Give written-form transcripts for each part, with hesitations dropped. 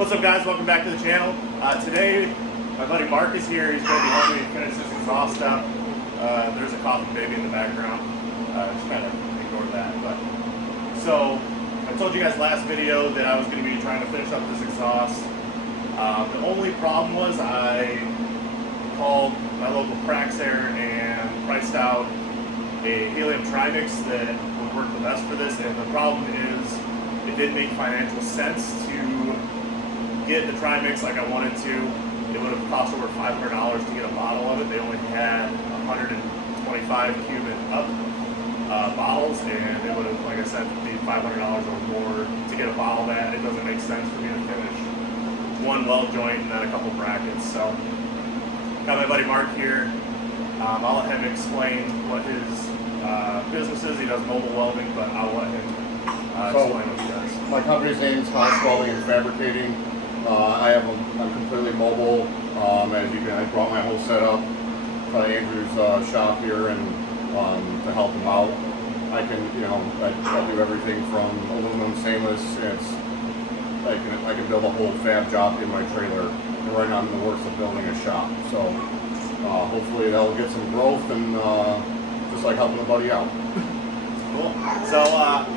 What's up, guys? Welcome back to the channel. Today, my buddy Mark is here. He's going to be helping me finish this exhaust up. There's a coughing baby in the background. Just kind of ignore that. So, I told you guys last video that I was going to be trying to finish up this exhaust. The only problem was I called my local Praxair and priced out a helium trimix that would work the best for this. And the problem is it didn't make financial sense to get the trimix like I wanted to. It would have cost over $500 to get a bottle of it. They only had 125 cubic up bottles, and it would have, like I said, be $500 or more to get a bottle of that. It doesn't make sense for me to finish one weld joint and then a couple brackets. So, got my buddy Mark here. I'll let him explain what his business is. He does mobile welding, but I'll let him explain what he does. My company's name is Haas, Welding and Fabricating. I'm completely mobile. As you can, I brought my whole setup to Andrew's shop here, and to help him out. I can, I do everything from aluminum, stainless. I can build a whole fab job in my trailer. And right now I'm in the works of building a shop. So hopefully that'll get some growth and just like helping a buddy out. Cool. So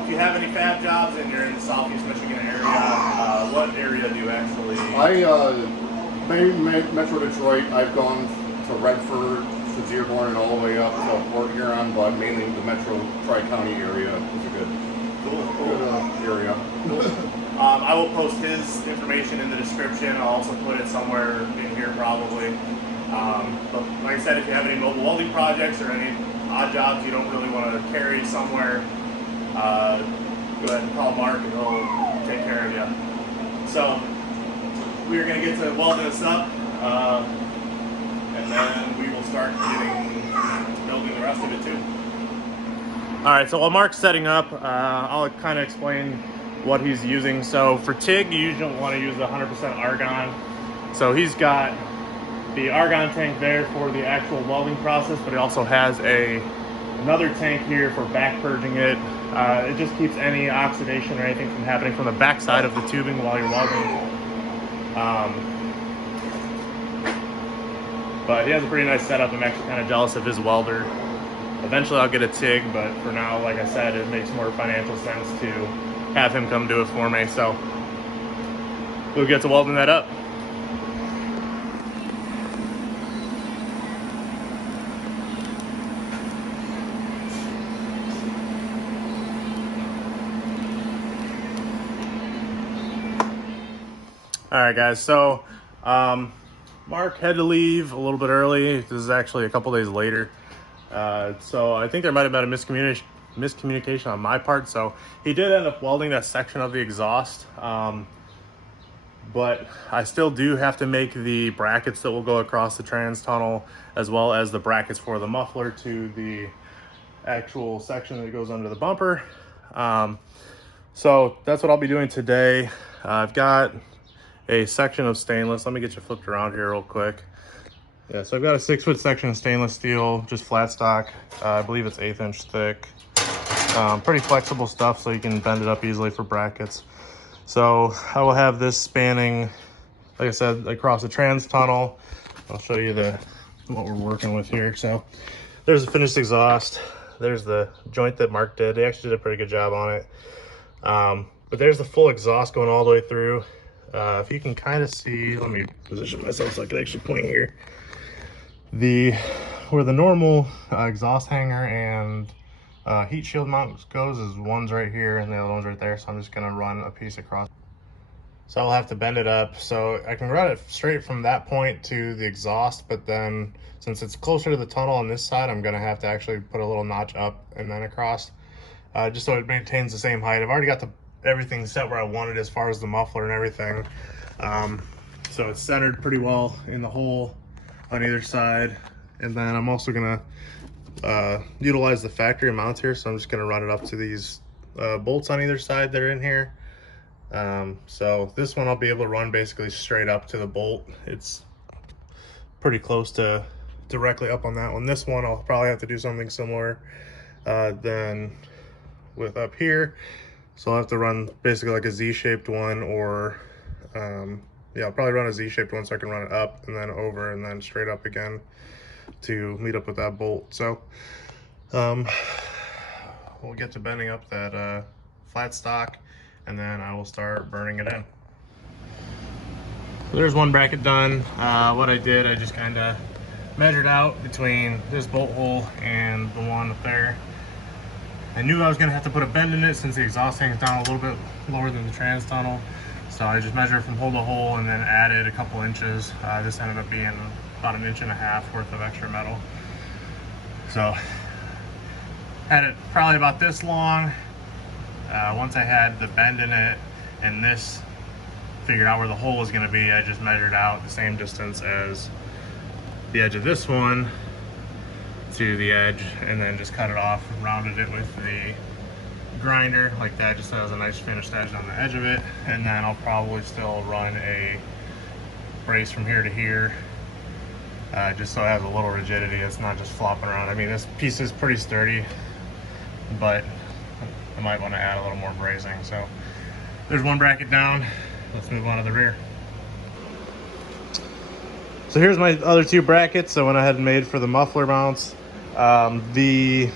if you have any fab jobs and you're in the Southeast Michigan area, what area do you actually? Metro Detroit. I've gone to Redford, to Dearborn, and all the way up to Port Huron, but mainly the Metro Tri-County area is a good area. Cool. I will post his information in the description. I'll also put it somewhere in here probably. But like I said, if you have any mobile welding projects or any odd jobs you don't really want to carry somewhere, go ahead and call Mark and he'll take care of you. So we're going to get to welding this up, and then we will start building the rest of it too. Alright, so while Mark's setting up, I'll kind of explain what he's using. So for TIG, you usually want to use 100% argon. So he's got the argon tank there for the actual welding process, but it also has another tank here for back purging it. It just keeps any oxidation or anything from happening from the back side of the tubing while you're welding. But he has a pretty nice setup. I'm actually kind of jealous of his welder. Eventually I'll get a TIG, but for now, like I said, it makes more financial sense to have him come do it for me. So we'll get to welding that up. All right, guys, so Mark had to leave a little bit early. This is actually a couple days later. So I think there might have been a miscommunication on my part. So he did end up welding that section of the exhaust. But I still do have to make the brackets that will go across the trans tunnel, as well as the brackets for the muffler to the actual section that goes under the bumper. So that's what I'll be doing today. I've got a section of stainless. Let me get you flipped around here real quick. Yeah, so I've got a 6-foot section of stainless steel, just flat stock. I believe it's 1/8 inch thick. Pretty flexible stuff, so you can bend it up easily for brackets. So I will have this spanning, like I said, across the trans tunnel. I'll show you what we're working with here. So there's the finished exhaust. There's the joint that Mark did. They actually did a pretty good job on it. But there's the full exhaust going all the way through. If you can kind of see, let me position myself so I can actually point here. Where the normal exhaust hanger and heat shield mount goes is one's right here and the other one's right there. So I'm just gonna run a piece across. So I'll have to bend it up. So I can run it straight from that point to the exhaust, but then since it's closer to the tunnel on this side, I'm gonna have to actually put a little notch up and then across, just so it maintains the same height. I've already got everything set where I want it as far as the muffler and everything. So it's centered pretty well in the hole on either side. And then I'm also gonna utilize the factory mounts here. So I'm just gonna run it up to these bolts on either side that are in here. So this one I'll be able to run basically straight up to the bolt. It's pretty close to directly up on that one. This one I'll probably have to do something similar than with up here. So I'll have to run basically like a Z-shaped one or Yeah, I'll probably run a Z-shaped one so I can run it up and then over and then straight up again to meet up with that bolt. So we'll get to bending up that flat stock, and then I will start burning it in. So there's one bracket done. What I did, I just kind of measured out between this bolt hole and the one up there. I knew I was going to have to put a bend in it since the exhaust tank is down a little bit lower than the trans tunnel. So I just measured from hole to hole and then added a couple inches. This ended up being about 1.5 inches worth of extra metal. So had it probably about this long. Once I had the bend in it and this figured out where the hole was going to be, I just measured out the same distance as the edge of this one to the edge, and then just cut it off and rounded it with the grinder like that, just so it has a nice finished edge on the edge of it. And then I'll probably still run a brace from here to here, just so it has a little rigidity. It's not just flopping around. I mean, this piece is pretty sturdy, but I might want to add a little more bracing. So there's one bracket down. Let's move on to the rear. So here's my other two brackets I went ahead and made for the muffler mounts. The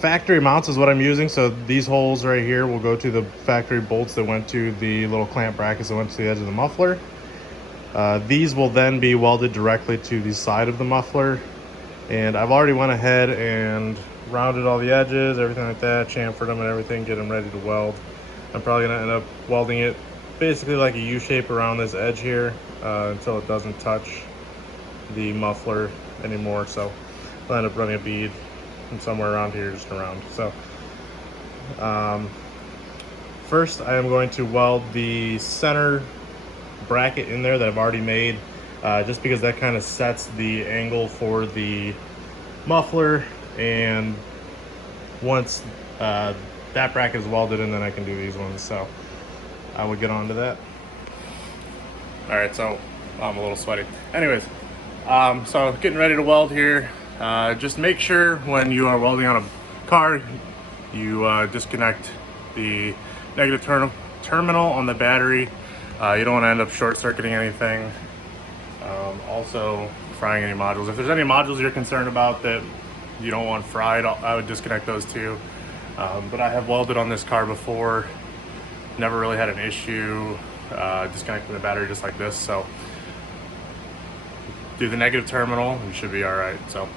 factory mounts is what I'm using. So these holes right here will go to the factory bolts that went to the little clamp brackets that went to the edge of the muffler. These will then be welded directly to the side of the muffler. And I've already went ahead and rounded all the edges, everything like that, chamfered them and everything, get them ready to weld. I'm probably gonna end up welding it basically like a U shape around this edge here until it doesn't touch the muffler anymore. So I'll end up running a bead from somewhere around here, just around. So first I am going to weld the center bracket in there that I've already made, just because that kind of sets the angle for the muffler. And once that bracket is welded in, then I can do these ones. So I would get on to that. All right, so I'm a little sweaty. Anyways, so getting ready to weld here. Just make sure when you are welding on a car, you disconnect the negative terminal on the battery. You don't want to end up short-circuiting anything. Also frying any modules. If there's any modules you're concerned about that you don't want fried, I would disconnect those too. But I have welded on this car before, never really had an issue disconnecting the battery just like this. So do the negative terminal, you should be all right. So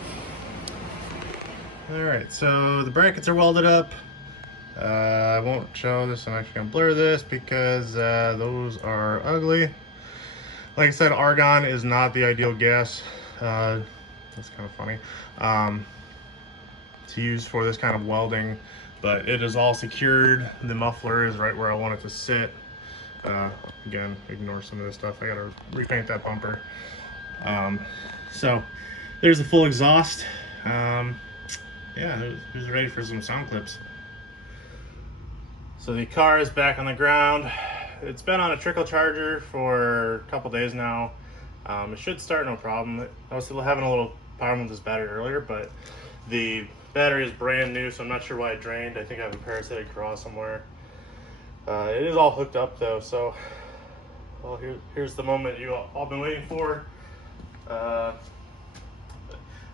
all right, so the brackets are welded up. I won't show this. I'm actually gonna blur this because those are ugly. Like I said, argon is not the ideal gas. That's kind of funny to use for this kind of welding, but it is all secured. The muffler is right where I want it to sit. Again, ignore some of this stuff. I gotta repaint that bumper. So there's the full exhaust. Yeah, who's ready for some sound clips? So the car is back on the ground. It's been on a trickle charger for a couple days now. It should start no problem. I was still having a little problem with this battery earlier, but the battery is brand new, so I'm not sure why it drained. I think I have a parasitic cross somewhere. It is all hooked up though, so well, here's the moment you all been waiting for.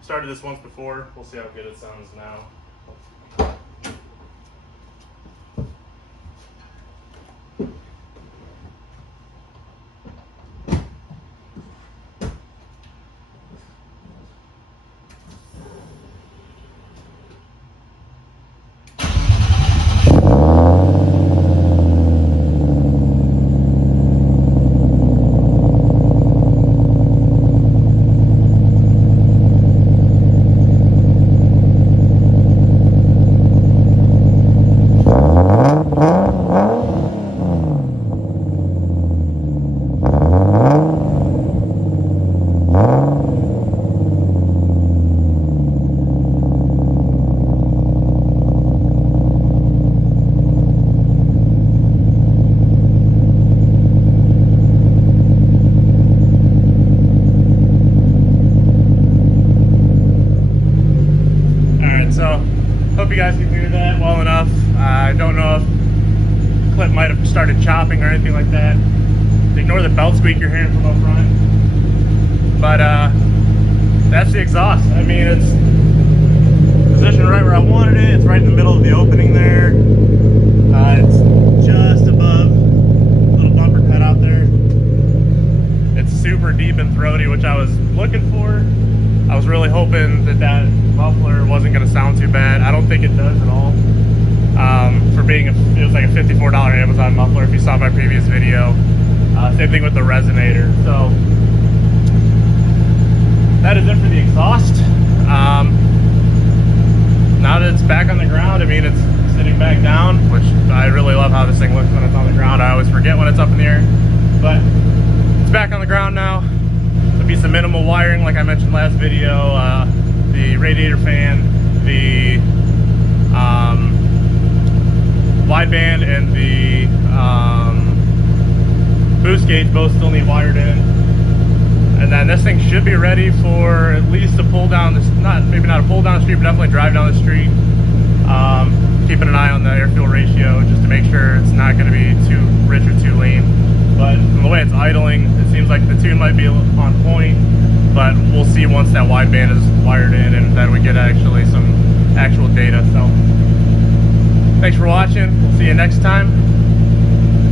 Started this once before. We'll see how good it sounds now. Hope you guys can hear that well enough. I don't know if the clip might have started chopping or anything like that. ignore the belt squeak you're hearing from up front. But that's the exhaust. I mean, it's positioned right where I wanted it. It's right in the middle of the opening there. It's just above the little bumper cut out there. It's super deep and throaty, which I was looking for. I was really hoping that that muffler wasn't going to sound too bad. I don't think it does at all. For being, it was like a $54 Amazon muffler if you saw my previous video. Same thing with the resonator. So that is it for the exhaust. Now that it's back on the ground, I mean, it's sitting back down, which I really love how this thing looks when it's on the ground. I always forget when it's up in the air, but it's back on the ground now. There'll be some minimal wiring, like I mentioned last video. The radiator fan, the wideband, and the boost gauge both still need wired in. And then this thing should be ready for at least a pull down, maybe not a pull down the street, but definitely drive down the street. Keeping an eye on the air-fuel ratio just to make sure it's not going to be too rich or too lean. But from the way it's idling, it seems like the tune might be on point, but we'll see once that wideband is wired in and then we get actually some actual data. So thanks for watching. We'll see you next time.